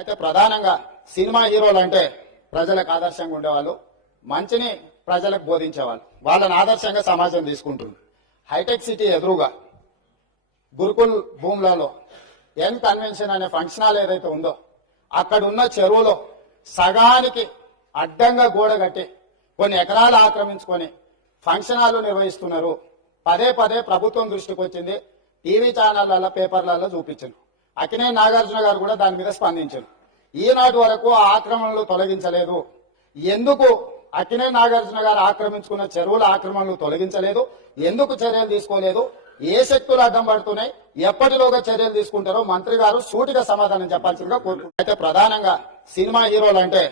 అయితే ప్రధానంగా సినిమా హీరోలు అంటే ప్రజలకు ఆదర్శంగా ఉండేవాళ్ళు మంచిని ప్రజలకు బోధించేవాళ్ళు. వాళ్ళని ఆదర్శంగా సమాజం తీసుకుంటుంది. హైటెక్ సిటీ ఎదురుగా గురుకుల్ భూములలో ఎన్ కన్వెన్షన్ అనే ఫంక్షన్ హాల్ ఏదైతే ఉందో అక్కడ ఉన్న చెరువులో సగానికి అడ్డంగా గోడ కట్టి కొన్ని ఎకరాలు ఆక్రమించుకొని ఫంక్షన్ హాల్ నిర్వహిస్తున్నారు. పదే పదే ప్రభుత్వం దృష్టికి వచ్చింది టీవీ ఛానళ్ళలో పేపర్లలో చూపించారు అక్కినే నాగార్జున గారు కూడా దాని మీద స్పందించారు. ఈనాటి వరకు ఆ ఆక్రమణలు తొలగించలేదు. ఎందుకు అక్కినే నాగార్జున గారు ఆక్రమించుకున్న చెరువుల ఆక్రమణలు తొలగించలేదు? ఎందుకు చర్యలు తీసుకోలేదు? ఏ శక్తులు అడ్డం పడుతున్నాయి? ఎప్పటిలోగా చర్యలు తీసుకుంటారో మంత్రి గారు సూటిగా సమాధానం చెప్పాల్సిందిగా కోరుకుంటున్నారు. అయితే ప్రధానంగా సినిమా హీరోలు అంటే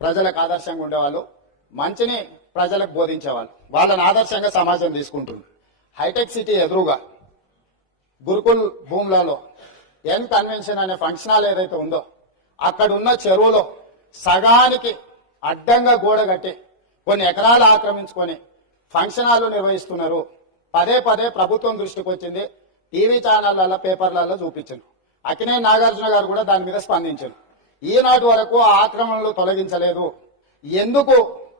ప్రజలకు ఆదర్శంగా ఉండేవాళ్ళు మంచిని ప్రజలకు బోధించేవాళ్ళు. వాళ్ళని ఆదర్శంగా సమాజం తీసుకుంటుంది. హైటెక్ సిటీ ఎదురుగా గురుకుల్ భూములలో ఎన్ కన్వెన్షన్ అనే ఫంక్షన్ హాల్ ఏదైతే ఉందో అక్కడ ఉన్న చెరువులో సగానికి అడ్డంగా గోడ కట్టి కొన్ని ఎకరాలు ఆక్రమించుకొని ఫంక్షన్ హాల్ నిర్వహిస్తున్నారు. పదే పదే ప్రభుత్వం దృష్టికి వచ్చింది. టీవీ ఛానళ్ళలో పేపర్లలో చూపించారు అకినే నాగార్జున గారు కూడా దాని మీద స్పందించారు ఈనాటి వరకు ఆ ఆక్రమణలు తొలగించలేదు. ఎందుకు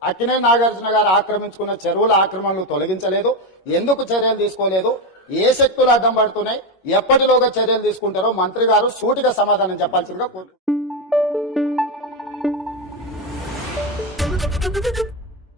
అకినే నాగార్జున గారు ఆక్రమించుకున్న చెరువుల ఆక్రమణలు తొలగించలేదు? ఎందుకు చర్యలు తీసుకోలేదు? ఏ శక్తులు అడ్డం పడుతున్నాయి? ఎప్పటిలోగా చర్యలు తీసుకుంటారో మంత్రి గారు సూటిగా సమాధానం చెప్పాల్సిందిగా కోరు